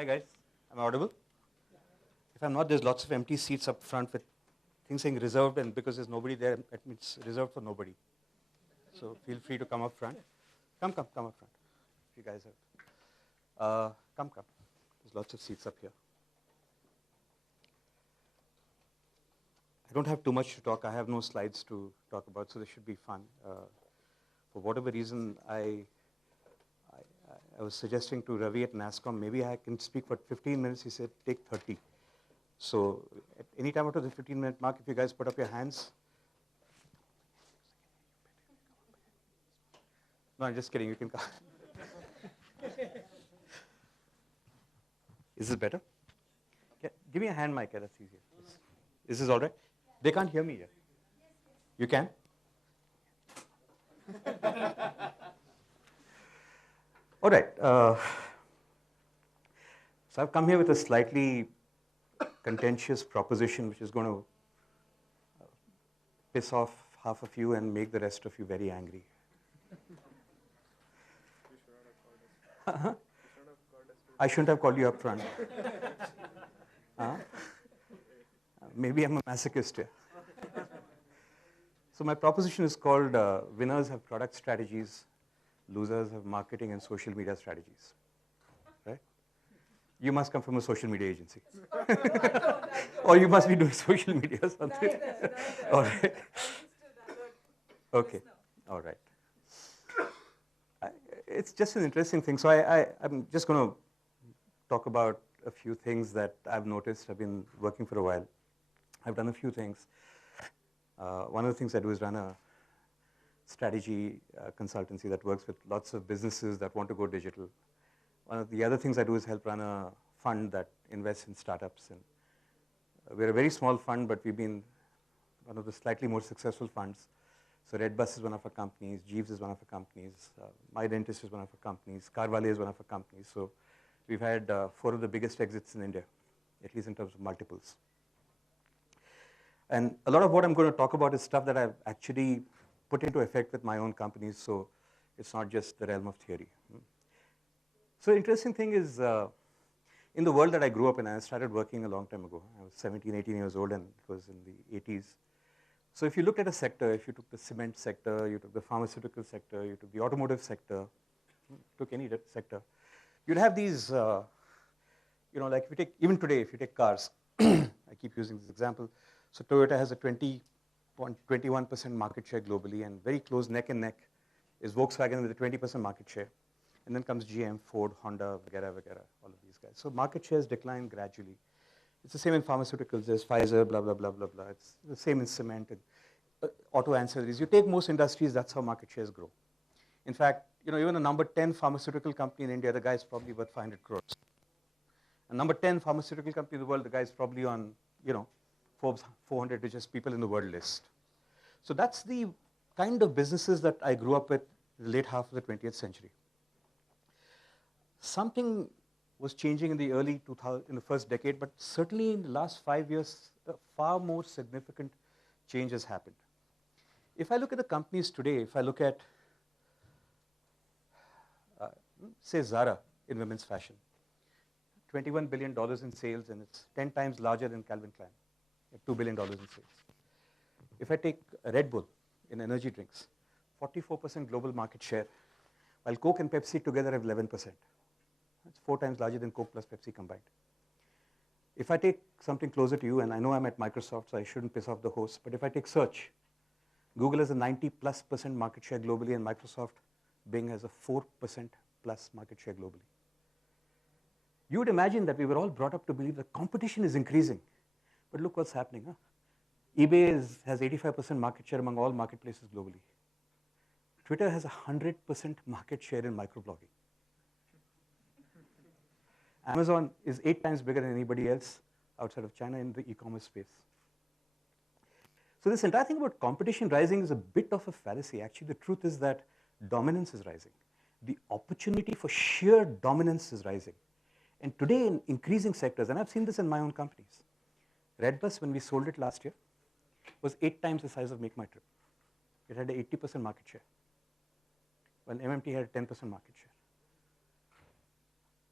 Hi guys, am I audible? If I'm not, there's lots of empty seats up front with things saying reserved, and because there's nobody there, it means reserved for nobody. So feel free to come up front. Come up front. If you guys have. Come. There's lots of seats up here. I don't have too much to talk. I have no slides to talk about, so this should be fun. For whatever reason, I was suggesting to Ravi at NASSCOM, maybe I can speak for 15 minutes. He said, take 30. So at any time after the 15-minute mark, if you guys put up your hands. No, I'm just kidding. You can come. Is this better? Yeah, give me a hand mic. That's easier. Is this all right? They can't hear me yet. You can? All right. So I've come here with a slightly contentious proposition, which is going to piss off half of you and make the rest of you very angry. I shouldn't have called you up front. Maybe I'm a masochist here. So my proposition is called winners have product strategies, losers have marketing and social media strategies. Right? You must come from a social media agency. Or you must be doing social media or something. All right. Okay. All right. It's just an interesting thing. So I'm just going to talk about a few things that I've noticed. I've been working for a while. I've done a few things. One of the things I do is run a strategy consultancy that works with lots of businesses that want to go digital. One of the other things I do is help run a fund that invests in startups. And we're a very small fund, but we've been one of the slightly more successful funds. So Redbus is one of our companies, Jeeves is one of our companies, My Dentist is one of our companies, Carvalho is one of our companies. So we've had 4 of the biggest exits in India, at least in terms of multiples. And a lot of what I'm going to talk about is stuff that I've actually put into effect with my own companies, so it's not just the realm of theory. So the interesting thing is, in the world that I grew up in, I started working a long time ago. I was 17, 18 years old, and it was in the 80s. So if you looked at a sector, if you took the cement sector, you took the pharmaceutical sector, you took the automotive sector, took any sector, you'd have these, like if you take, even today, if you take cars, I keep using this example. So Toyota has a 20.21% market share globally, and very close neck and neck is Volkswagen with a 20% market share. And then comes GM, Ford, Honda, all of these guys. So market shares decline gradually. It's the same in pharmaceuticals. There's Pfizer, blah, blah, blah, blah, blah. It's the same in cement and auto ancillaries. You take most industries, that's how market shares grow. In fact, even the number 10 pharmaceutical company in India, the guy is probably worth 500 crores. And number 10 pharmaceutical company in the world, the guy is probably on, Forbes 400 richest people in the world list. So that's the kind of businesses that I grew up with in the late half of the 20th century. Something was changing in the early 2000s, in the first decade, but certainly in the last 5 years, a far more significant change has happened. If I look at the companies today, if I look at, say, Zara in women's fashion, $21 billion in sales, and it's 10 times larger than Calvin Klein, at $2 billion in sales. If I take Red Bull in energy drinks, 44% global market share, while Coke and Pepsi together have 11%. That's 4 times larger than Coke plus Pepsi combined. If I take something closer to you, and I know I'm at Microsoft, so I shouldn't piss off the host, but if I take search, Google has a 90+% market share globally, and Microsoft Bing has a 4% plus market share globally. You would imagine that we were all brought up to believe that competition is increasing, but look what's happening. Huh? eBay has 85% market share among all marketplaces globally. Twitter has 100% market share in microblogging. Amazon is 8 times bigger than anybody else outside of China in the e-commerce space. So this entire thing about competition rising is a bit of a fallacy. Actually, the truth is that dominance is rising. The opportunity for sheer dominance is rising. And today in increasing sectors, and I've seen this in my own companies, Redbus, when we sold it last year, was 8 times the size of MakeMyTrip. It had an 80% market share, while MMT had a 10% market share.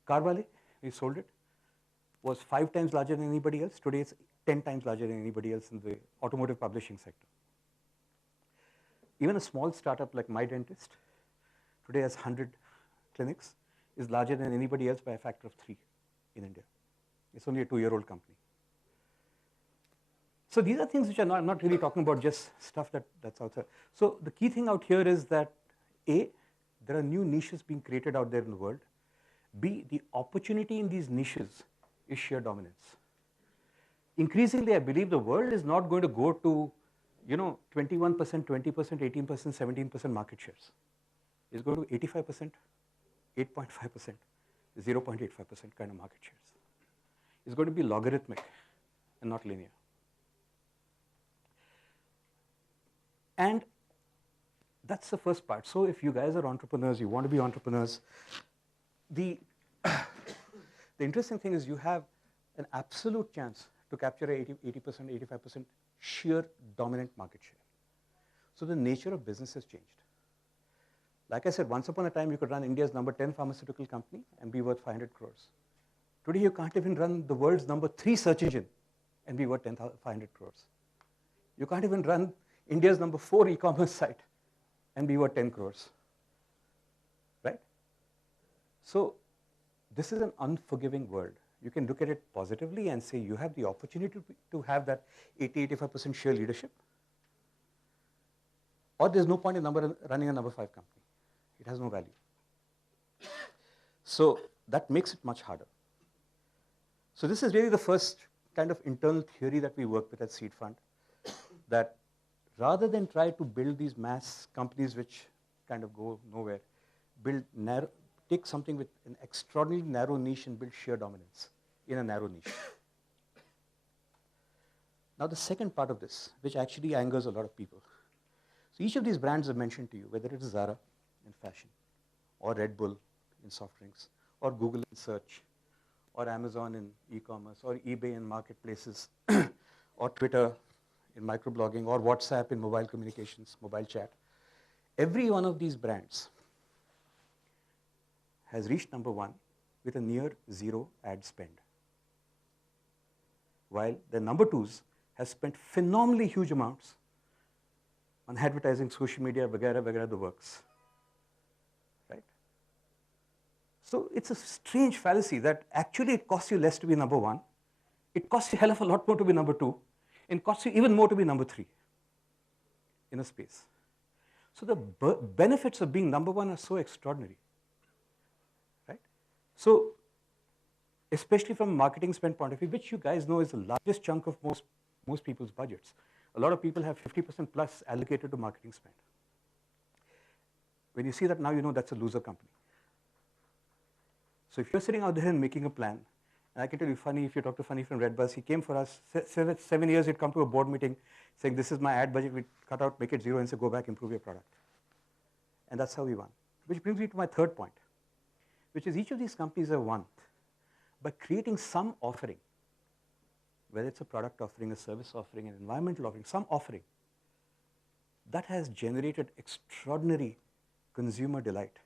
Carvalho, we sold it, was 5 times larger than anybody else. Today it's 10 times larger than anybody else in the automotive publishing sector. Even a small startup like My Dentist, today has 100 clinics, is larger than anybody else by a factor of 3 in India. It's only a 2-year-old company. So these are things which I'm not really talking about just stuff that's outside. So the key thing out here is that A, there are new niches being created out there in the world. B, the opportunity in these niches is sheer dominance. Increasingly, I believe the world is not going to go to 21%, 20%, 18%, 17% market shares. It's going to 85%, 8.5%, 0.85% kind of market shares. It's going to be logarithmic and not linear. And that's the first part. So if you guys are entrepreneurs, you want to be entrepreneurs, the interesting thing is you have an absolute chance to capture 80%, 85% sheer dominant market share. So the nature of business has changed. Like I said, once upon a time, you could run India's number 10 pharmaceutical company and be worth 500 crores. Today, you can't even run the world's number 3 search engine and be worth 500 crores. You can't even run India's number 4 e-commerce site and be worth 10 crores, right? So this is an unforgiving world. You can look at it positively and say you have the opportunity to have that 80-85% share leadership, or there's no point in running a number 5 company. It has no value. So that makes it much harder. So this is really the first kind of internal theory that we work with at Seed Fund, that rather than try to build these mass companies which kind of go nowhere, take something with an extraordinarily narrow niche and build sheer dominance in a narrow niche. Now the second part of this, which actually angers a lot of people. So each of these brands I've mentioned to you, whether it is Zara in fashion, or Red Bull in soft drinks, or Google in search, or Amazon in e-commerce, or eBay in marketplaces, or Twitter in microblogging, or WhatsApp in mobile communications, mobile chat. Every one of these brands has reached number 1 with a near zero ad spend, while the number 2s have spent phenomenally huge amounts on advertising, social media, the works, right? So it's a strange fallacy that actually it costs you less to be number 1, it costs you a hell of a lot more to be number 2, and it costs you even more to be number 3 in a space. So the benefits of being number 1 are so extraordinary, right? So especially from a marketing spend point of view, which you guys know is the largest chunk of most people's budgets. A lot of people have 50% plus allocated to marketing spend. When you see that now, you know that's a loser company. So if you're sitting out there and making a plan, and I can tell you, Funny, if you talk to Funny from Redbus, he came for us, 7 years he'd come to a board meeting saying, this is my ad budget, we'd cut out, make it 0, and say, go back, improve your product. And that's how we won. Which brings me to my third point, which is each of these companies have won by creating some offering, whether it's a product offering, a service offering, an environmental offering, some offering that has generated extraordinary consumer delight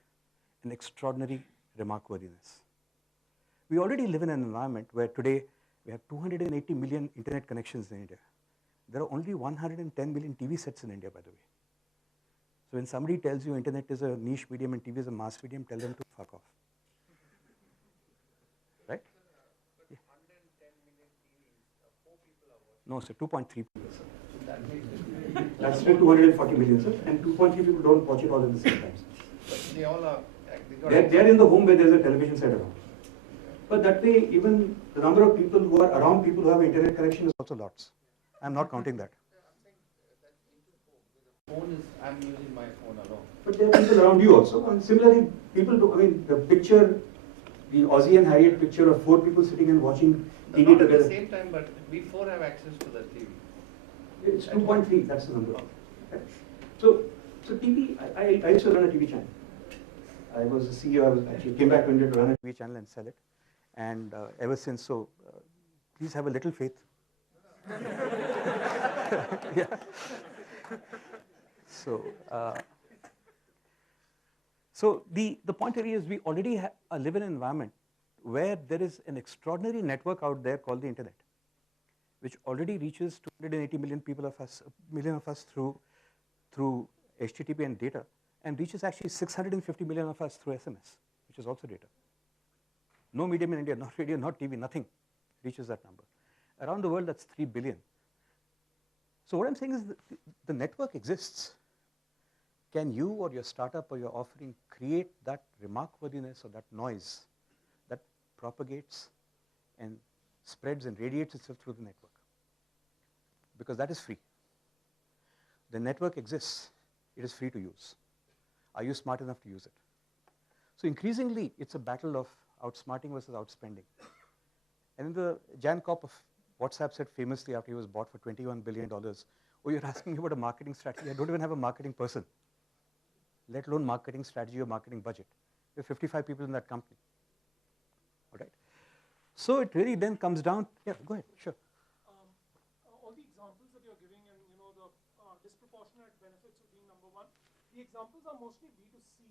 and extraordinary remarkworthiness. We already live in an environment where today we have 280 million internet connections in India. There are only 110 million TV sets in India, by the way. So when somebody tells you internet is a niche medium and TV is a mass medium, tell them to fuck off. Right? Yeah. No, sir, 2.3 people, sir. That's still 240 million, sir, and 2.3 people don't watch it all at the same time. But they all are. They're in the home where there's a television set around. But that way, even the number of people who are around people who have internet connection is also lots. I'm not counting that. Phone is, I'm using my phone alone. But there are people around you also. And similarly, people do, I mean, the picture, the Ozzy and Harriet picture of 4 people sitting and watching TV not together. At the same time, but we 4 have access to the TV. It's 2.3, that's the number. Okay. So TV, I used to run a TV channel. I was the CEO, I actually came back to India to run a TV channel and sell it. And ever since, so please have a little faith. Yeah. So the point here is we already live in an environment where there is an extraordinary network out there called the internet, which already reaches 280 million of us through HTTP and data, and reaches actually 650 million of us through SMS, which is also data. No medium in India, not radio, not TV, nothing reaches that number. Around the world, that's 3 billion. So what I'm saying is the network exists. Can you or your startup or your offering create that remarkworthiness or that noise that propagates and spreads and radiates itself through the network? Because that is free. The network exists. It is free to use. Are you smart enough to use it? So increasingly, it's a battle of outsmarting versus outspending. And in the Jan Kopp of WhatsApp said famously after he was bought for $21 billion, oh, you're asking me about a marketing strategy. I don't even have a marketing person, let alone marketing strategy or marketing budget. There are 55 people in that company. All right. So it really then comes down, yeah, go ahead, sure. All the examples that you're giving and the disproportionate benefits of being number one, the examples are mostly B2C.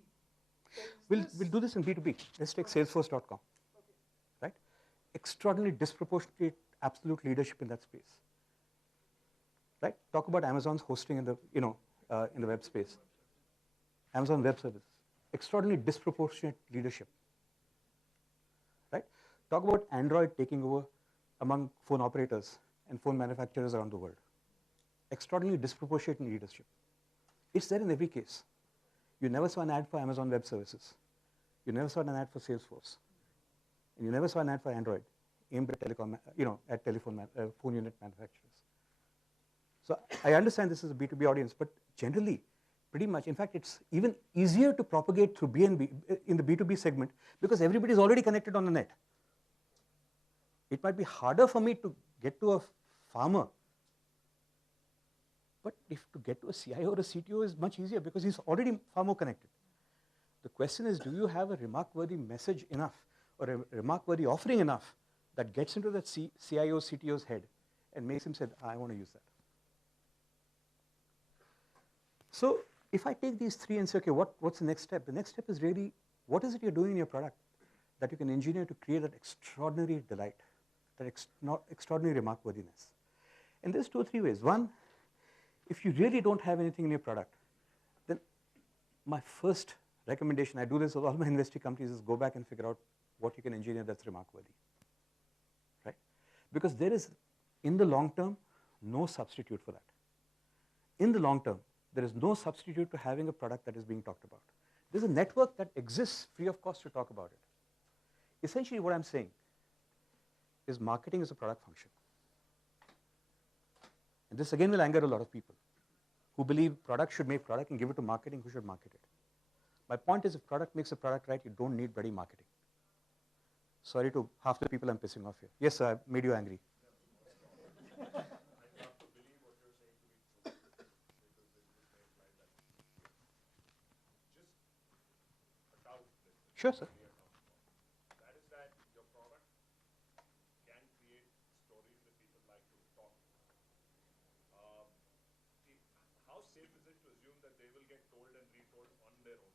We'll do this in B2B. Let's take Salesforce.com. Okay. Right? Extraordinary disproportionate absolute leadership in that space. Right? Talk about Amazon's hosting in the in the web space. Amazon Web Services. Extraordinarily disproportionate leadership. Right? Talk about Android taking over among phone operators and phone manufacturers around the world. Extraordinarily disproportionate leadership. It's there in every case. You never saw an ad for Amazon Web Services. You never saw an ad for Salesforce. And you never saw an ad for Android aimed at telecom, at phone unit manufacturers. So I understand this is a B2B audience, but generally, pretty much, in fact, it's even easier to propagate through B2B in the B2B segment because everybody is already connected on the net. It might be harder for me to get to a farmer, but if to get to a CIO or a CTO is much easier because he's already far more connected. The question is, do you have a remark-worthy message enough or a remark-worthy offering enough that gets into that CIO, CTO's head and makes him say, I want to use that. So if I take these three and say, okay, what's the next step? The next step is really, what is it you're doing in your product that you can engineer to create that extraordinary delight, that extraordinary remark-worthiness? And there's 2 or 3 ways. One, if you really don't have anything in your product, then my first recommendation, I do this with all my investee companies, is go back and figure out what you can engineer that's remark-worthy. Right? Because there is, in the long term, no substitute for that. In the long term, there is no substitute to having a product that is being talked about. There's a network that exists free of cost to talk about it. Essentially what I'm saying is marketing is a product function. And this again will anger a lot of people who believe product should make product and give it to marketing who should market it. My point is if product makes a product right, you don't need bloody marketing. Sorry to half the people I'm pissing off here. Yes, sir, I made you angry. Sure, sir. That is that your product can create stories that people like to talk. How safe is it to assume that they will get told and retold on their own?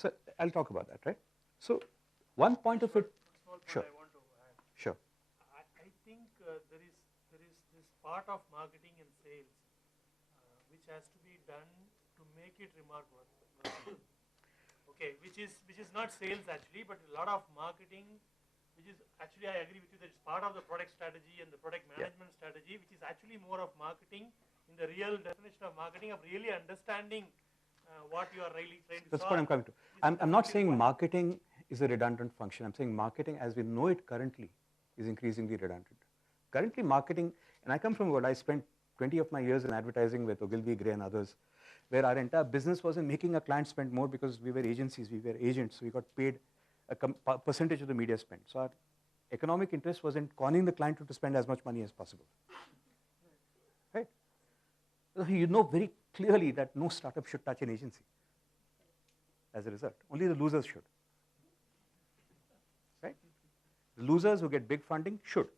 So I'll talk about that, right? So one point of it, Small point sure, I want to add. sure. I think there is this part of marketing and sales which has to be done to make it remarkable. Okay, which is not sales actually, but a lot of marketing, which is actually I agree with you that it's part of the product strategy and the product management strategy, which is actually more of marketing in the real definition of marketing, of really understanding what you are really trying to That's solve. what I'm coming to. I'm not saying marketing is a redundant function. I'm saying marketing as we know it currently is increasingly redundant. Currently marketing, and I come from what I spent 20 of my years in advertising with Ogilvy, Gray and others, where our entire business wasn't making a client spend more because we were agencies, we were agents, so we got paid a percentage of the media spend. So our economic interest was in conning the client to spend as much money as possible. Right? So you know very clearly that no startup should touch an agency as a result. Only the losers should. Right? The losers who get big funding should.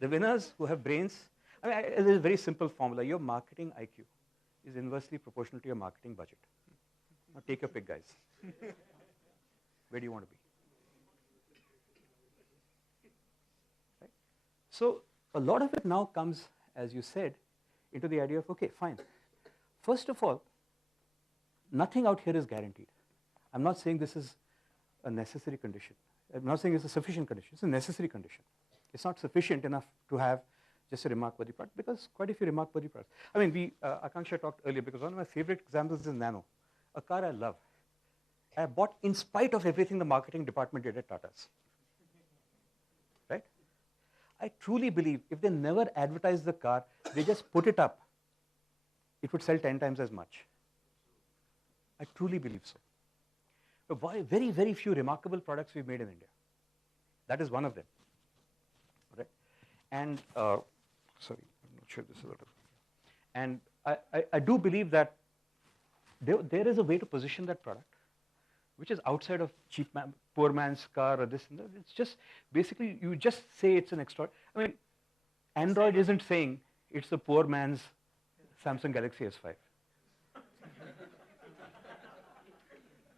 The winners who have brains, I mean, there's a very simple formula. Your marketing IQ is inversely proportional to your marketing budget. Now take your pick, guys. Where do you want to be? Right? So a lot of it now comes, as you said, into the idea of, okay, fine. First of all, nothing out here is guaranteed. I'm not saying this is a necessary condition. I'm not saying it's a sufficient condition. It's a necessary condition. It's not sufficient enough to have just a remark-worthy product, because quite a few remark-worthy products. I mean, Akanksha talked earlier, because one of my favorite examples is Nano, a car I love. I bought in spite of everything the marketing department did at Tata's. Right? I truly believe if they never advertised the car, they just put it up, it would sell 10 times as much. I truly believe so. But very, very few remarkable products we've made in India. That is one of them. Right? And, sorry, I'm not sure this is what. And I do believe that there is a way to position that product which is outside of poor man's car or this and that. It's just, basically, you just say it's an extra. I mean, Android isn't saying it's the poor man's Samsung Galaxy S5.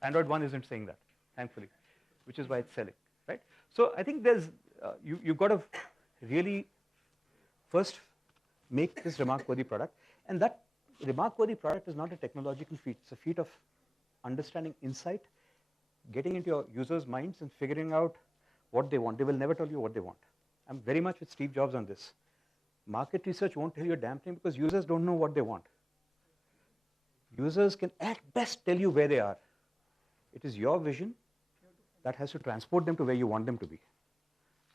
Android 1 isn't saying that, thankfully, which is why it's selling, right? So I think there's, you've got to really first make this remark-worthy product, and that remark-worthy product is not a technological feat. It's a feat of understanding insight, getting into your users' minds and figuring out what they want. They will never tell you what they want. I'm very much with Steve Jobs on this. Market research won't tell you a damn thing because users don't know what they want. Users can at best tell you where they are. It is your vision that has to transport them to where you want them to be.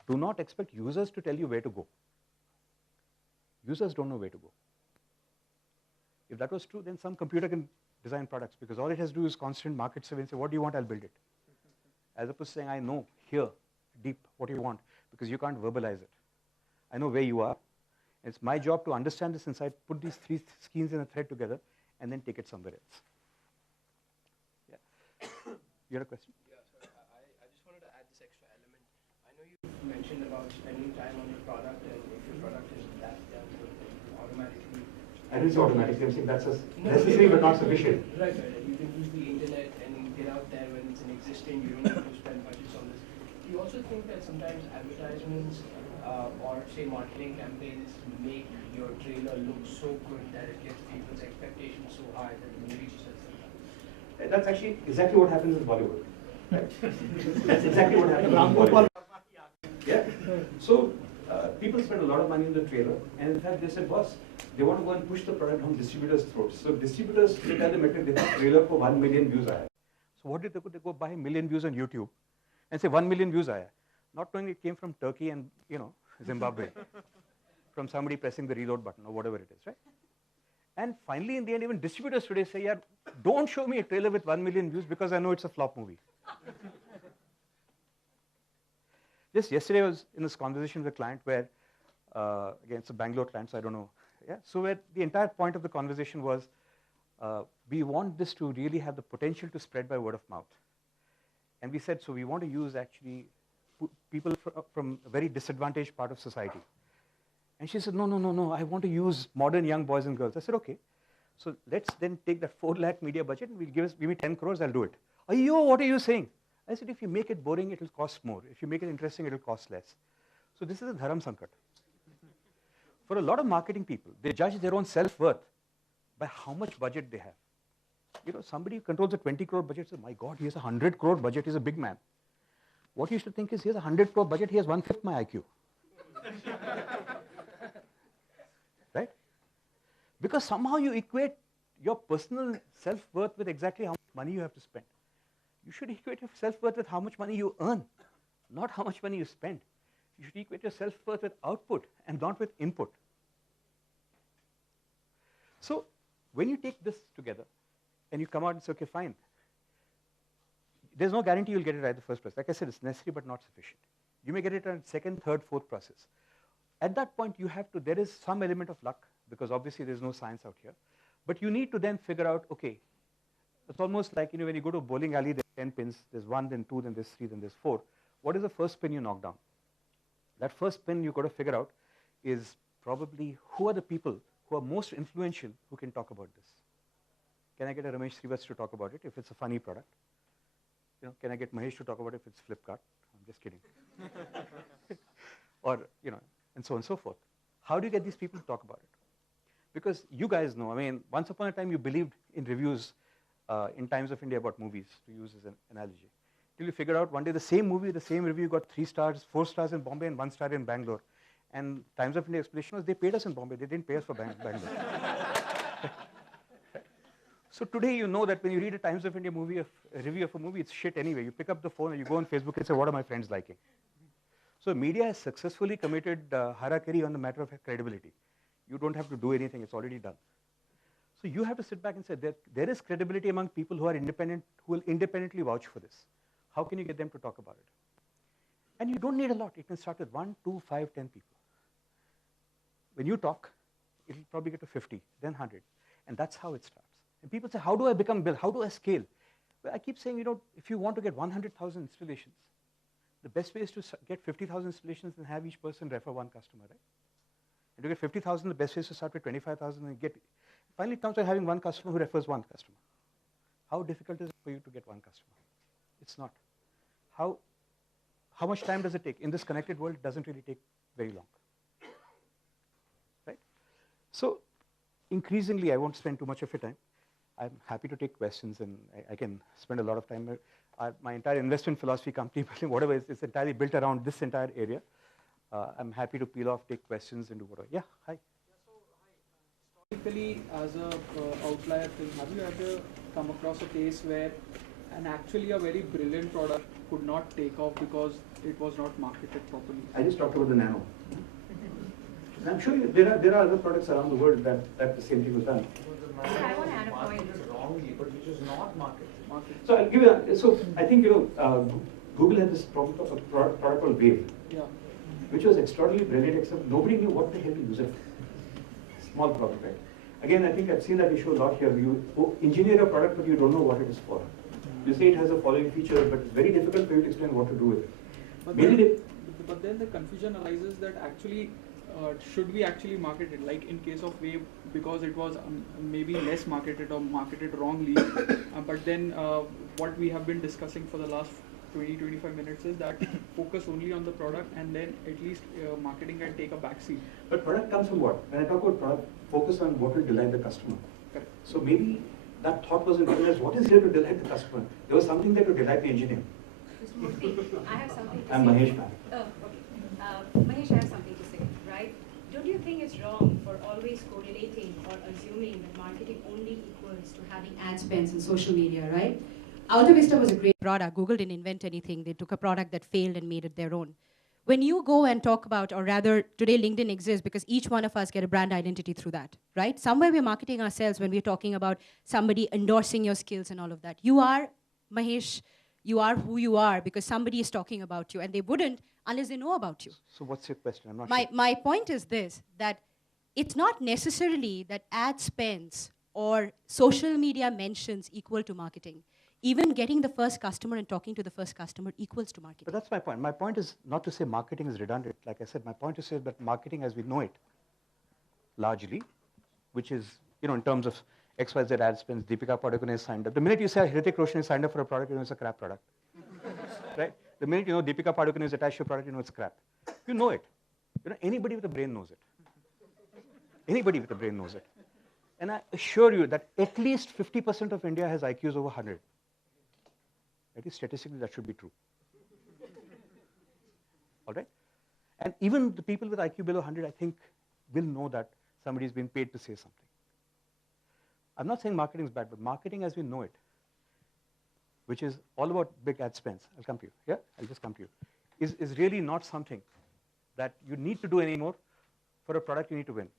Do not expect users to tell you where to go. Users don't know where to go. If that was true, then some computer can design products, because all it has to do is constant market survey and say, what do you want, I'll build it. As opposed to saying, I know here, deep, what you want, because you can't verbalize it. I know where you are. It's my job to understand this insight, put these three skeins in a thread together, and then take it somewhere else. Yeah. You had a question? Yeah, so I just wanted to add this extra element. I know you mentioned about spending time on your product, and if your product is that done, you automatically. I didn't say automatically, I'm saying that's necessary but not sufficient. Right. You can use the internet and get out there when it's an existing, you don't have to spend budgets on this. Do you also think that sometimes advertisements or say marketing campaigns make your trailer look so good that it gets people's expectations so high that the movie just lets them down? That's actually exactly what happens in Bollywood. Right? That's exactly what happens in Bollywood. Yeah. So people spend a lot of money in the trailer, and in fact they said, boss, they want to go and push the product on distributors' throats. So distributors tell the metric, they have trailer for 1 million views. So what did they go? They go buy 1 million views on YouTube and say 1 million views. Not knowing it came from Turkey and Zimbabwe, from somebody pressing the reload button or whatever it is, right? And finally, in the end, even distributors today say, yeah, don't show me a trailer with 1 million views because I know it's a flop movie. Just yesterday I was in this conversation with a client where, again, it's a Bangalore client, so I don't know. Yeah? So where the entire point of the conversation was, we want this to really have the potential to spread by word of mouth. And we said, so we want to use actually people from a very disadvantaged part of society. And she said, no, I want to use modern young boys and girls. I said, okay. So let's then take that 4 lakh media budget and give me 10 crores, I'll do it. Ayyo, what are you saying? I said, if you make it boring, it will cost more. If you make it interesting, it will cost less. So this is a dharam sankat. For a lot of marketing people, they judge their own self-worth by how much budget they have. Somebody who controls a 20 crore budget says, my God, he has a 100 crore budget, he's a big man. What you should think is, he has a 100 crore budget, he has 1/5 my IQ. Right? Because somehow you equate your personal self-worth with exactly how much money you have to spend. You should equate your self-worth with how much money you earn, not how much money you spend. You should equate your self-worth with output and not with input. So when you take this together and you come out and say, okay, fine, there's no guarantee you'll get it right the first place. Like I said, it's necessary but not sufficient. You may get it on second, third, fourth process. At that point, there is some element of luck, because obviously there's no science out here. But you need to then figure out, okay, it's almost like, when you go to a bowling alley, there are 10 pins. There's 1, then 2, then there's 3, then there's 4. What is the first pin you knock down? That first pin you've got to figure out is probably who are the people who are most influential who can talk about this. Can I get a Ramesh Srivastava to talk about it if it's a funny product? can I get Mahesh to talk about it if it's Flipkart? I'm just kidding. Or, and so on and so forth. How do you get these people to talk about it? Because you guys know, I mean, once upon a time you believed in reviews in Times of India about movies, to use as an analogy. Till you figured out one day the same movie, the same review got 3 stars, 4 stars in Bombay and 1 star in Bangalore. And Times of India explanation was they paid us in Bombay, they didn't pay us for Bangalore. So today you know that when you read a Times of India movie, a review of a movie, it's shit anyway. You pick up the phone and you go on Facebook and say, what are my friends liking? So media has successfully committed harakiri on the matter of credibility. You don't have to do anything, it's already done. So you have to sit back and say, there is credibility among people who are independent, who will independently vouch for this. How can you get them to talk about it? And you don't need a lot. You can start with 1, 2, 5, 10 people. When you talk, it'll probably get to 50, then 100. And that's how it starts. And people say, how do I become Bill? How do I scale? Well, I keep saying, if you want to get 100,000 installations, the best way is to get 50,000 installations and have each person refer one customer, right? And to get 50,000, the best way is to start with 25,000 and finally it comes to having one customer who refers one customer. How difficult is it for you to get one customer? It's not. How much time does it take? In this connected world, it doesn't really take very long, right? So increasingly, I won't spend too much of your time. I'm happy to take questions, and I can spend a lot of time. My entire investment philosophy company, whatever, is entirely built around this entire area. I'm happy to peel off, take questions, and do whatever. Yeah, hi. Historically, as a outlier thing, have you ever come across a case where actually a very brilliant product could not take off because it was not marketed properly? I just talked about the Nano. And I'm sure there are other products around the world that the same thing was done. I want to add a point. Wrongly, but which is not marketed. So I'll give you. So I think Google had this product called Wave, Yeah. which was extraordinarily brilliant, except nobody knew what the hell to use it for. Small product, right? Again, I think I've seen that issue a lot here. You engineer a product, but you don't know what it is for. You say it has a following feature, but it's very difficult for you to explain what to do with it. But then the confusion arises that actually, should we actually market it? Like in case of Wave, because it was maybe less marketed or marketed wrongly. But then what we have been discussing for the last 20-25 minutes is that focus only on the product, and then at least marketing can take a backseat. But product comes from what? When I talk about product, focus on what will delight the customer. Correct. So maybe that thought wasn't realized. What is here to delight the customer? There was something there to delight the engineer. Mr. Murthy, I have something to say. I'm Mahesh Bhatt. Oh, okay. Mahesh, I have something to say, right? Don't you think it's wrong for always correlating or assuming that marketing only equals to having ad spends in social media, right? Alta Vista was a great product. Google didn't invent anything. They took a product that failed and made it their own. When you go and talk about, or rather, today LinkedIn exists because each one of us get a brand identity through that, right? Somewhere we're marketing ourselves when we're talking about somebody endorsing your skills and all of that. You are, Mahesh, you are who you are because somebody is talking about you, and they wouldn't unless they know about you. So what's your question? I'm not sure. My point is this, that it's not necessarily that ad spends or social media mentions equal to marketing. Even getting the first customer and talking to the first customer equals to marketing. But that's my point. My point is not to say marketing is redundant. Like I said, my point is to say that marketing as we know it, largely, which is, in terms of XYZ ad spends, Deepika Padukone is signed up. The minute you say Hrithik Roshan is signed up for a product, it's a crap product. Right? The minute you know Deepika Padukone is attached to a product, it's crap. You know it. Anybody with a brain knows it. Anybody with a brain knows it. And I assure you that at least 50% of India has IQs over 100. At least statistically, that should be true. All right? And even the people with IQ below 100, I think, will know that somebody's been paid to say something. I'm not saying marketing is bad, but marketing as we know it, which is all about big ad spends, I'll come to you. Yeah? I'll just come to you. Is really not something that you need to do anymore for a product you need to win.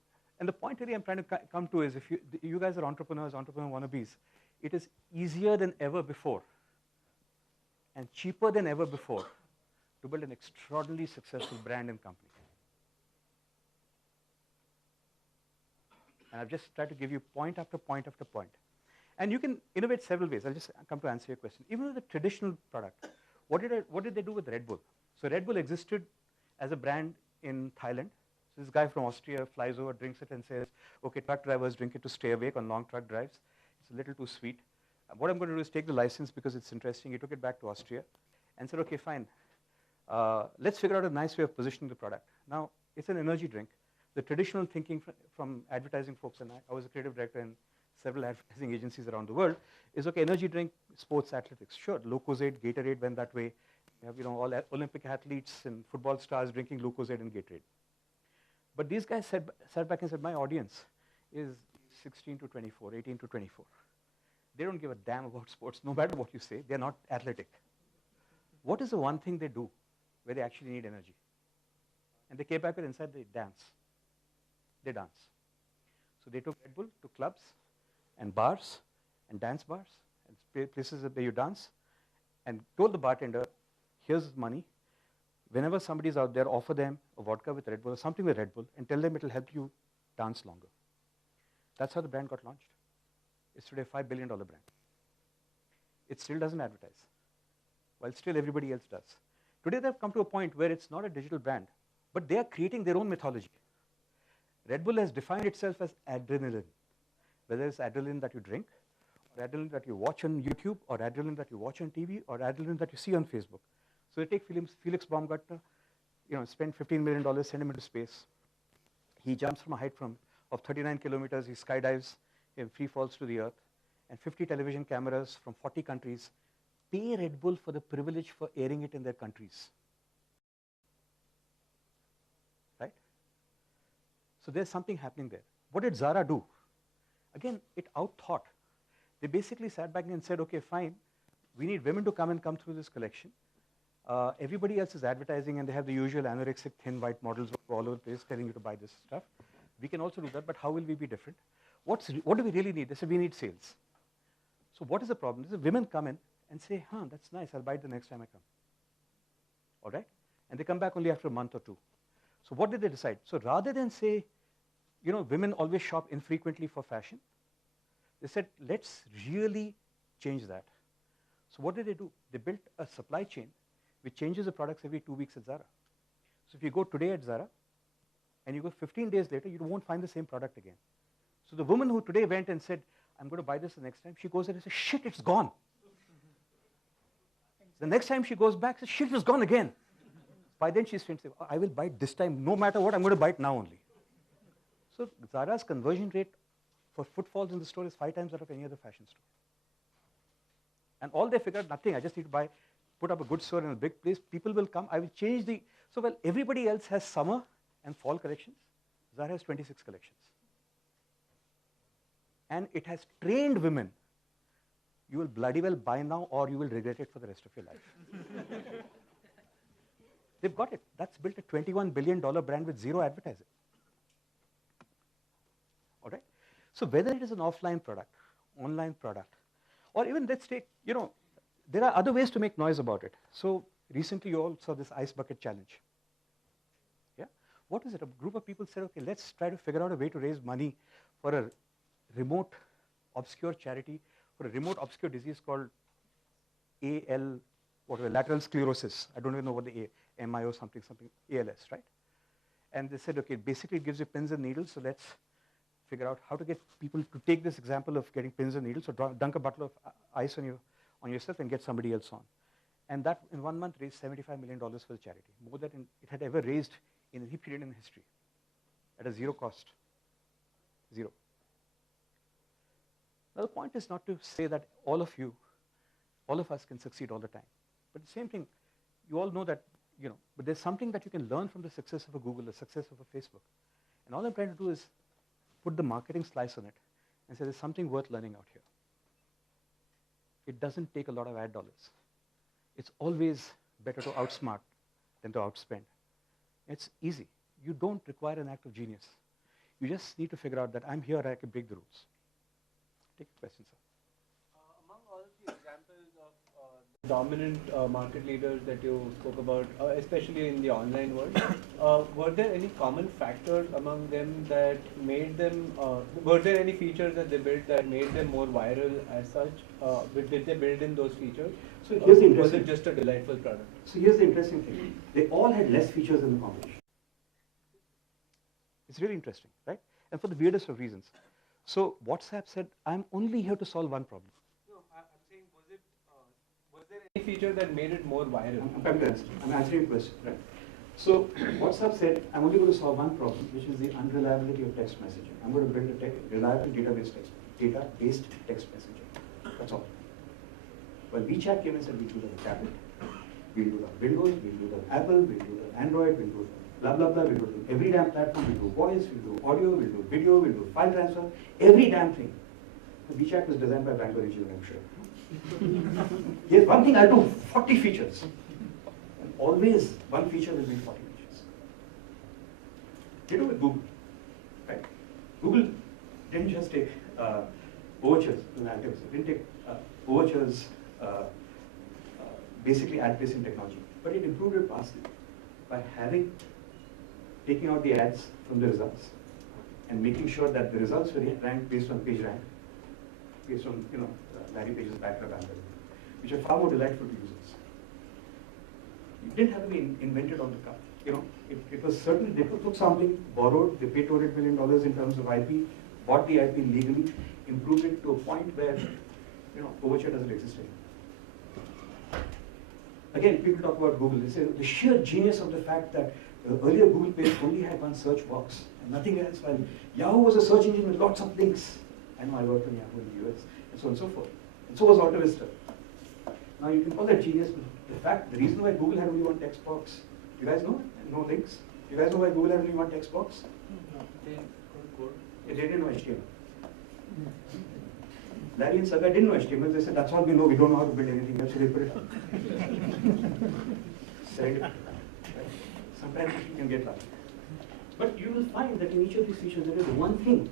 And the point really I'm trying to come to is if you guys are entrepreneurs, entrepreneur wannabes, it is easier than ever before and cheaper than ever before to build an extraordinarily successful brand and company. And I've just tried to give you point after point after point. And you can innovate several ways. I'll just come to answer your question. Even with the traditional product, what did they do with Red Bull? So Red Bull existed as a brand in Thailand. So this guy from Austria flies over, drinks it and says, okay, truck drivers drink it to stay awake on long truck drives. It's a little too sweet. What I'm going to do is take the license because it's interesting. He took it back to Austria and said, okay, fine. Let's figure out a nice way of positioning the product. Now, it's an energy drink. The traditional thinking from advertising folks, and I was a creative director in several advertising agencies around the world, is okay, energy drink, sports, athletics. Sure, Lucozade, Gatorade went that way. You have all Olympic athletes and football stars drinking Lucozade and Gatorade. But these guys sat back and said, my audience is 16 to 24, 18 to 24. They don't give a damn about sports, no matter what you say. They're not athletic. What is the one thing they do where they actually need energy? And they came back with inside, they dance. They dance. So they took Red Bull to clubs and bars and dance bars and places where you dance and told the bartender, here's money. Whenever somebody's out there, offer them a vodka with Red Bull or something with Red Bull and tell them it'll help you dance longer. That's how the brand got launched. It's today a $5 billion brand. It still doesn't advertise, while still everybody else does. Today they've come to a point where it's not a digital brand, but they are creating their own mythology. Red Bull has defined itself as adrenaline, whether it's adrenaline that you drink, or adrenaline that you watch on YouTube, or adrenaline that you watch on TV, or adrenaline that you see on Facebook. So they take Felix Baumgartner, spend $15 million, send him into space. He jumps from a height of 39 kilometers, he skydives, he free falls to the earth, and 50 television cameras from 40 countries pay Red Bull for the privilege for airing it in their countries. Right? So there's something happening there. What did Zara do? Again, it out-thought. They basically sat back and said, okay, fine, we need women to come through this collection. Everybody else is advertising and they have the usual anorexic thin white models all over the place telling you to buy this stuff. We can also do that, but how will we be different? What do we really need? They said, we need sales. So what is the problem? They said, women come in and say, that's nice, I'll buy it the next time I come. All right? And they come back only after a month or two. So what did they decide? So rather than say, women always shop infrequently for fashion, they said, let's really change that. So what did they do? They built a supply chain which changes the products every 2 weeks at Zara. So if you go today at Zara, and you go 15 days later, you won't find the same product again. So the woman who today went and said, I'm going to buy this the next time, she goes there and says, shit, it's gone. The next time she goes back, says, shit, it's gone again. By then she's saying, I will buy it this time, no matter what, I'm going to buy it now only. So Zara's conversion rate for footfalls in the store is 5 times that of any other fashion store. And all they figured, nothing, I just need to put up a good store in a big place, people will come, I will change so while everybody else has summer and fall collections, Zara has 26 collections. And it has trained women. You will bloody well buy now or you will regret it for the rest of your life. They've got it. That's built a $21 billion brand with zero advertising. All right? So whether it is an offline product, online product, or even let's take, there are other ways to make noise about it. So recently you all saw this ice bucket challenge. Yeah? What is it? A group of people said, okay, let's try to figure out a way to raise money for a remote, obscure charity for a remote, obscure disease called lateral sclerosis. I don't even know what the MIO something, ALS, right? And they said, okay, basically it gives you pins and needles, so let's figure out how to get people to take this example of getting pins and needles, so dunk a bottle of ice on yourself and get somebody else on. And that, in 1 month, raised $75 million for the charity, more than it had ever raised in any period in history, at a zero cost. Zero. Now, the point is not to say that all of us can succeed all the time. But the same thing, you all know that, but there's something that you can learn from the success of a Google, the success of a Facebook. And all I'm trying to do is put the marketing slice on it and say there's something worth learning out here. It doesn't take a lot of ad dollars. It's always better to outsmart than to outspend. It's easy. You don't require an act of genius. You just need to figure out that I'm here, I can break the rules. Take a question, sir. Among all of the examples of the dominant market leaders that you spoke about, especially in the online world, were there any common factors among them that made them, were there any features that they built that made them more viral as such? Did they build in those features? So here's the was it just a delightful product? So here's the interesting thing. They all had less features than the competition. It's really interesting, right? And for the weirdest of reasons. So WhatsApp said, I'm only here to solve one problem. No, feature that made it more viral? I'm coming to answer. I'm answering your question, right? So WhatsApp said, I'm only going to solve one problem, which is the unreliability of text messaging. I'm going to build a reliable data-based text messaging. That's all. Well, WeChat came and said, we'll do the tablet, we'll do the Windows, we'll do the Apple, we'll do the Android, we'll do the blah, blah, blah, we'll do every damn platform, we'll do voice, we'll do audio, we'll do video, we'll do file transfer, every damn thing. The WeChat was designed by Bangalore Engineering, I'm sure. Here's one thing, I'll do 40 features. And always one feature will be 40 features. You know with Google, right? Google didn't just take overtures to analytics. It didn't take overtures, basically ad-placing technology, but it improved it vastly by taking out the ads from the results and making sure that the results were ranked based on page rank, based on Larry Page's backup algorithm, which are far more delightful to users. It didn't have to be invented on the cuff. It was certain. They took something, borrowed, they paid $200 million in terms of IP, bought the IP legally, improved it to a point where overture doesn't exist anymore. Again, people talk about Google. They say the sheer genius of the fact that earlier Google page only had one search box and nothing else, while Yahoo was a search engine with lots of links. I know I worked on Yahoo in the US, and so on and so forth. And so was Alta Vista. Now you can call that genius, but the reason why Google had only one text box, you guys know? No links. You guys know why Google had only one text box? No, they couldn't code. They didn't know HTML. Larry and Saga didn't know HTML. They said, that's all we know. We don't know how to build anything else. So they put it up. Serendipity. Right? Sometimes you can get lucky. But you will find that in each of these features, there is one thing,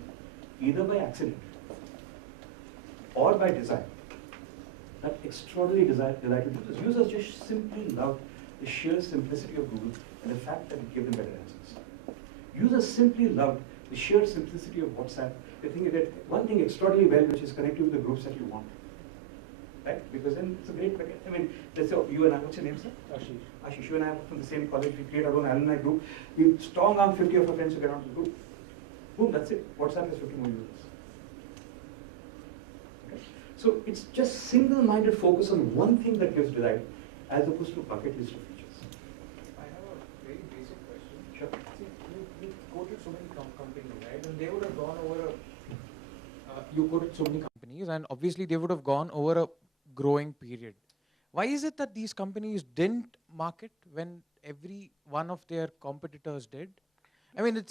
either by accident or by design, that extraordinarily delighted users. Users just simply love the sheer simplicity of Google and the fact that it gave them better answers. Users simply loved the sheer simplicity of WhatsApp. They think that one thing extraordinarily well, which is connected with the groups that you want. Right? Because then it's a great package. I mean, let's say you and I, what's your name, sir? Ashish. Ashish, you and I are from the same college. We create our own alumni group. We strong arm 50 of our friends to get onto the group. Boom, that's it. WhatsApp has 50 more users. Okay? So it's just single-minded focus on one thing that gives delight, as opposed to a bucket list of features. I have a very basic question. Sure. See, you quoted so many companies, right? And they would have gone over you quoted so many companies, and obviously they would have gone over a growing period. Why is it that these companies didn't market when every one of their competitors did? I mean,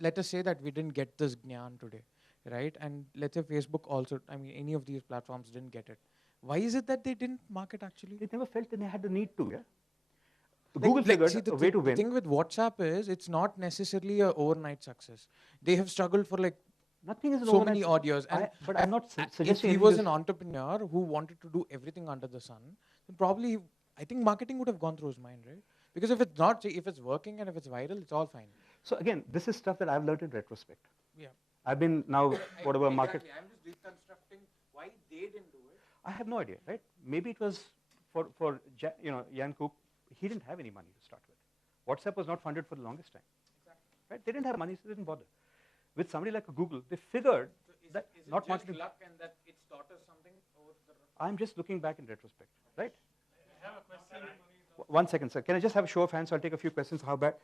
let us say that we didn't get this Gyan today, right? And let's say Facebook also, I mean, any of these platforms didn't get it. Why is it that they didn't market actually? They never felt that they had the need to, yeah? Like, Google figured a way to win. The thing with WhatsApp is, it's not necessarily an overnight success. They have struggled for like Nothing is an so overnight many odd years. but I'm not If suggesting he anything was is- an entrepreneur who wanted to do everything under the sun, then probably, I think marketing would have gone through his mind, right? Because if it's not, if it's working and if it's viral, it's all fine. So again, this is stuff that I've learned in retrospect. Yeah. I've been now, whatever market, I'm just reconstructing why they didn't do it. I have no idea, right? Maybe it was for Jan Koop, he didn't have any money to start with. WhatsApp was not funded for the longest time. Exactly. Right? They didn't have money, so they didn't bother. With somebody like a Google, they figured that Is it not just marketing. luck and that it's taught us something over the I'm just looking back in retrospect, right? I have a question. 1 second, sir. Can I just have a show of hands? I'll take a few questions. How bad?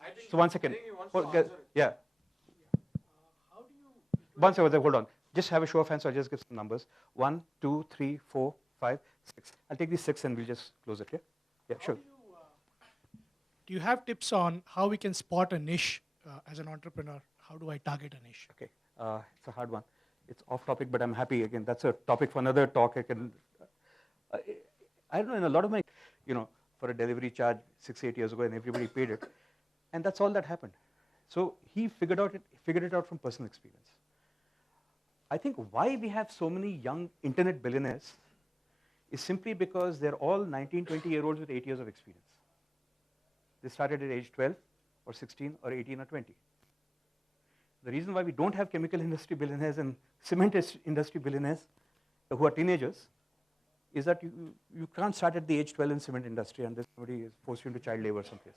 I think So 1 second. I think he wants Oh, to yeah, answer it. yeah. How do you? 1 second, hold on. Just have a show of hands, so I'll just give some numbers. 1, 2, 3, 4, 5, 6. I'll take these 6 and we'll just close it, yeah? Yeah, sure. Do you have tips on how we can spot a niche as an entrepreneur? How do I target a niche? Okay, it's a hard one. It's off topic, but I'm happy. Again, that's a topic for another talk. I don't know, in a lot of my, for a delivery charge 6, 8 years ago, and everybody paid it. And that's all that happened. So he figured it out from personal experience. I think why we have so many young internet billionaires is simply because they're all 19, 20-year-olds with 8 years of experience. They started at age 12 or 16 or 18 or 20. The reason why we don't have chemical industry billionaires and cement industry billionaires who are teenagers is that you can't start at the age 12 in cement industry and then somebody is forced you into child labor someplace.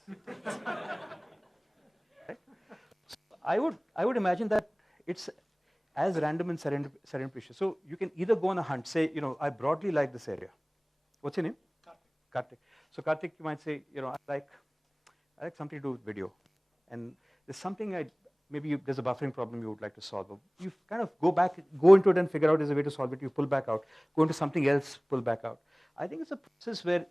Right? So I would imagine that it's as random and serendipitous. So you can either go on a hunt, say, I broadly like this area. What's your name? Karthik. So Karthik, you might say, I like something to do with video. And there's something there's a buffering problem you would like to solve. You kind of go into it and figure out there's a way to solve it. You pull back out, go into something else, pull back out. I think it's a process where,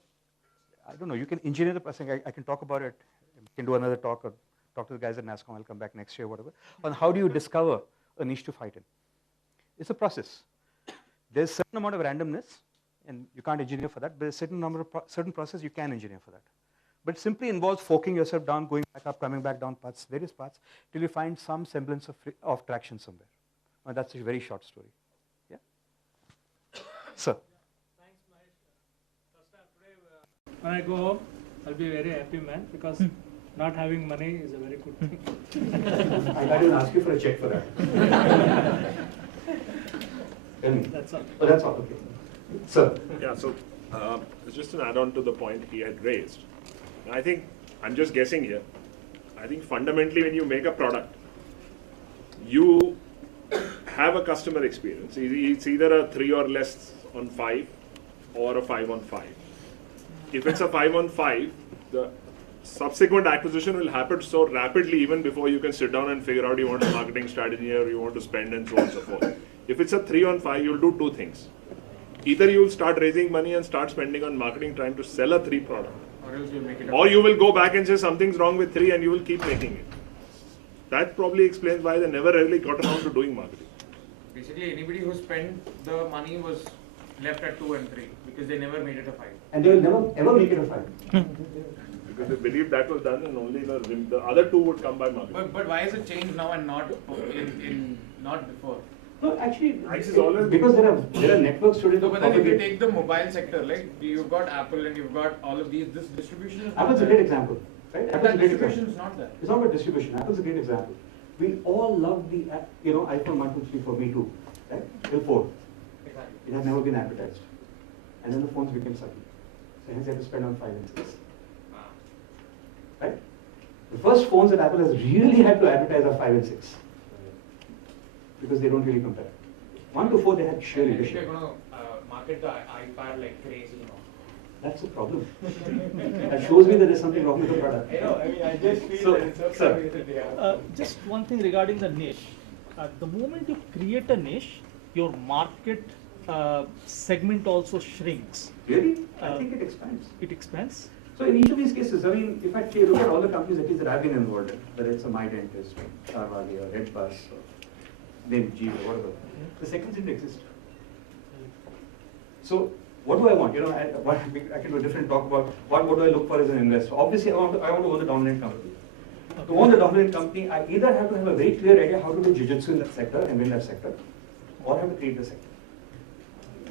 I don't know, you can engineer the process. I can talk about it. I can do another talk or talk to the guys at NASSCOM. I'll come back next year, whatever. On how do you discover a niche to fight in? It's a process. There's a certain amount of randomness, and you can't engineer for that. But there's a certain process you can engineer for that. But it simply involves forking yourself down, going back up, coming back down paths, various paths, till you find some semblance of traction somewhere. Well, that's a very short story. Yeah? Sir? Thanks, Mahesh. First time today, when I go home, I'll be a very happy man because not having money is a very good thing. I can't even ask you for a check for that. Tell me. That's all. Oh, that's all, okay. Sir? Yeah, so just an add-on to the point he had raised. I think, I'm just guessing here, I think fundamentally when you make a product, you have a customer experience. It's either a 3 or less on 5 or a 5 on 5. If it's a 5 on 5, the subsequent acquisition will happen so rapidly even before you can sit down and figure out you want a marketing strategy or you want to spend and so on and so forth. If it's a 3 on 5, you'll do 2 things. Either you'll start raising money and start spending on marketing trying to sell a 3 product. Or else you'll make it Or you will go back and say something's wrong with 3 and you will keep making it. That probably explains why they never really got around to doing marketing. Basically, anybody who spent the money was left at 2 and 3 because they never made it a 5. And they will never ever make it a 5. Because they believed that was done and only the other 2 would come by marketing. But why is it changed now and not not before? No, actually, This is always because there are networks today. So, but then if you take the mobile sector, like you've got Apple and you've got all of these, this distribution is not Apple's a there. great example, right? But Apple's that a great distribution example. is not there. It's not about distribution. Apple's a great example. We all love the, iPhone 1, 2, 3, 4, me too, right? Till 4. Exactly. It had never been advertised. And then the phones became sucky. So hence they had to spend on 5 and 6. Right? The first phones that Apple has really had to advertise are 5 and 6. Because they don't really compare. 1 to 4 they had sheer If leadership. you're going to market the iPad like crazy, That's a problem. That shows me that there's something wrong with the product. I just feel So, that it's okay sir. with it, Just one thing regarding the niche. The moment you create a niche, your market segment also shrinks. Really? I think it expands. It expands. So in each of these cases, I mean, if I look at all the companies at least that I've been involved in, whether it's a My Dentist, or Charvali, or Redbus, or Nimji, or whatever, the segments didn't exist. So what do I want? I can do a different talk about what do I look for as an investor. Obviously, I want to own the dominant company. To own the dominant company, I either have to have a very clear idea how to do jiu-jitsu in that sector and win that sector, or I have to create the sector.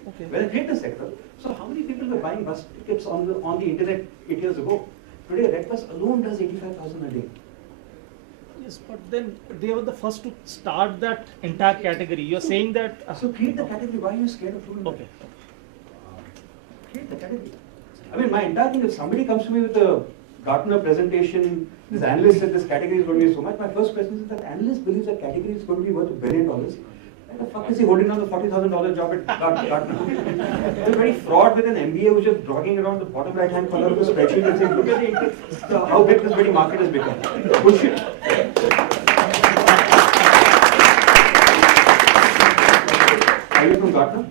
Okay. When I create the sector, so how many people were buying bus tickets on the internet 8 years ago? Today, Redbus alone does 85,000 a day. Yes, but then they were the first to start that entire category. You're saying that. So create the category. Why are you scared of doing that? Okay. Create the category. I mean, my entire thing, if somebody comes to me with a Gartner presentation, this analyst said this category is going to be so much, my first question is that analyst believes that category is going to be worth $1 billion. Why the fuck is he holding down the $40,000 job at Gartner? He's a very fraud with an MBA who's just jogging around the bottom right-hand corner of the spreadsheet and saying, look at how big this very market has become. Bullshit. Are you from Gartner?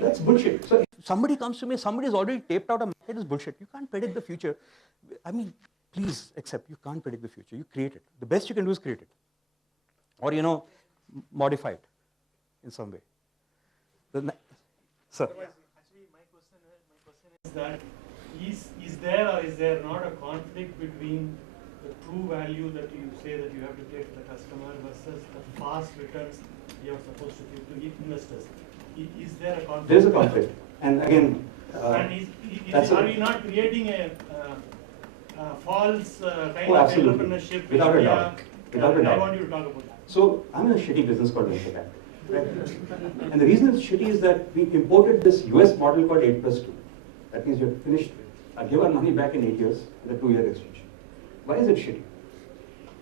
That's bullshit. So if somebody comes to me, somebody's already taped out a market, is bullshit. You can't predict the future. I mean, please accept, you can't predict the future. You create it. The best you can do is create it. Or, modify it in some way. Sir. Actually, my question is that is there or is there not a conflict between the true value that you say that you have to give the customer versus the fast returns you are supposed to give to investors? Is there a conflict? There is a conflict. And again, are we not creating a false kind of absolutely. entrepreneurship? Without a doubt. Without a I doubt. want you to talk about that. So I'm in a shitty business called venture capital. Right? And the reason it's shitty is that we imported this US model called 8+2. That means you're finished. I'll give our money back in 8 years with a 2-year exchange. Why is it shitty?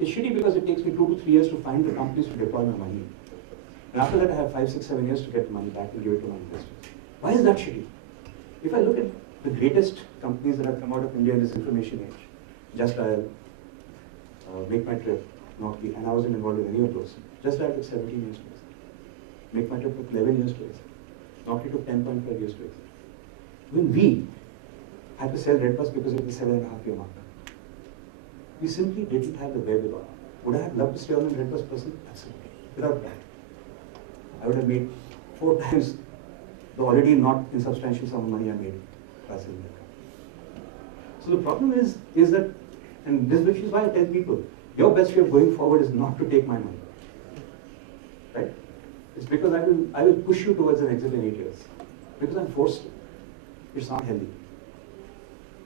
It's shitty because it takes me 2 to 3 years to find the companies to deploy my money. And after that, I have 5, 6, 7 years to get the money back and give it to my investors. Why is that shitty? If I look at the greatest companies that have come out of India in this information age, Just Dial, Make My Trip, Naukri, and I wasn't involved in any of those. Just Dial took 17 years to exit. Make My Trip took 11 years to exit. Naukri took 10.5 years to exit. When we had to sell RedBus because of the 7.5-year mark, we simply didn't have the wherewithal. Would I have loved to stay on in RedBus person? Absolutely. Without that. I would have made 4 times the already not insubstantial sum of money I made by selling that company. So the problem is that, and this which is why I tell people, your best way of going forward is not to take my money. Right? It's because I will push you towards an exit in 8 years. Because I'm forced to. It's not healthy.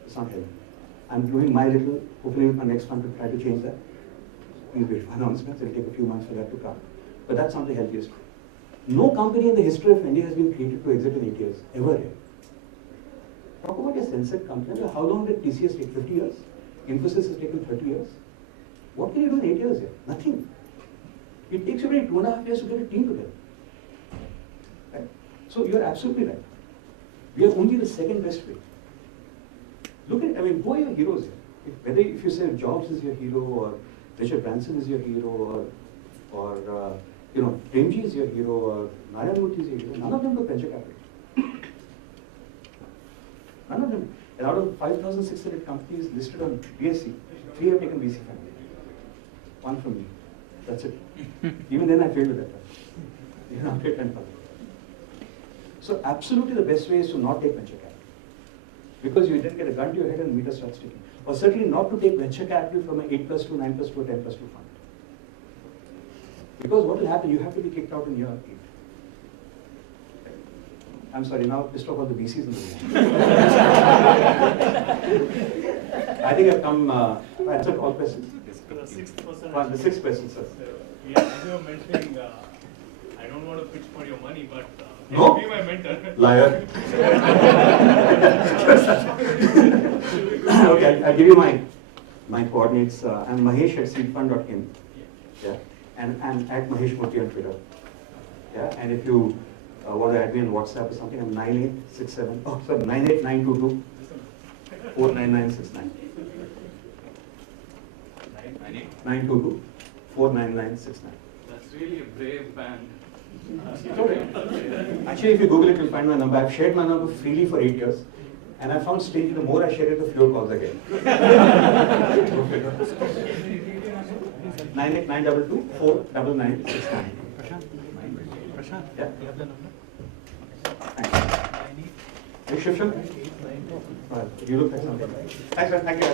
It's not healthy. I'm doing my little, hopefully with my next fund to try to change that. Please wait for announcements. It'll take a few months for that to come. But that's not the healthiest way. No company in the history of India has been created to exit in 8 years, ever. Talk about a Sensex company. How long did TCS take? 50 years? Infosys has taken 30 years. What can you do in 8 years here? Nothing. It takes you maybe 2.5 years to get a team together. Right? So you're absolutely right. We are only the second best way. Look at, who are your heroes here? Whether if you say Jobs is your hero, or Richard Branson is your hero, or Premji is your hero, or Narayana Murthy is your hero, none of them took venture capital. None of them. And out of 5,600 companies listed on BSE, 3 have taken VC funding. 1 from me. That's it. Even then I failed with that. Even after 10 funding. So absolutely the best way is to not take venture capital. Because you then get a gun to your head and the meter starts ticking. Or certainly not to take venture capital from an 8+2, 9+2, or 10+2 fund. Because what will happen, you have to be kicked out in year 8. I'm sorry, now pissed off all the VCs in the room. I think I've come, answered all questions. The 6th person. The 6th question, sir. Yeah, as you were mentioning, I don't want to pitch for your money, but you No. will be my mentor. Liar. Okay, I'll give you my coordinates. I'm Mahesh at seedfund.in. Yeah. And I'm at Mahesh Murthy on Twitter. Yeah. And if you want to add me on WhatsApp or something, I'm 98922 49969. 922 49969. That's really a brave band. Actually, if you Google it, you'll find my number. I've shared my number freely for 8 years. And I found strangely the more I share it, the fewer calls I get. 98922 49969. Prashant, Yeah. you have the number? Thanks. Hey, Shiv. You look like something. Thanks, man. Thank you.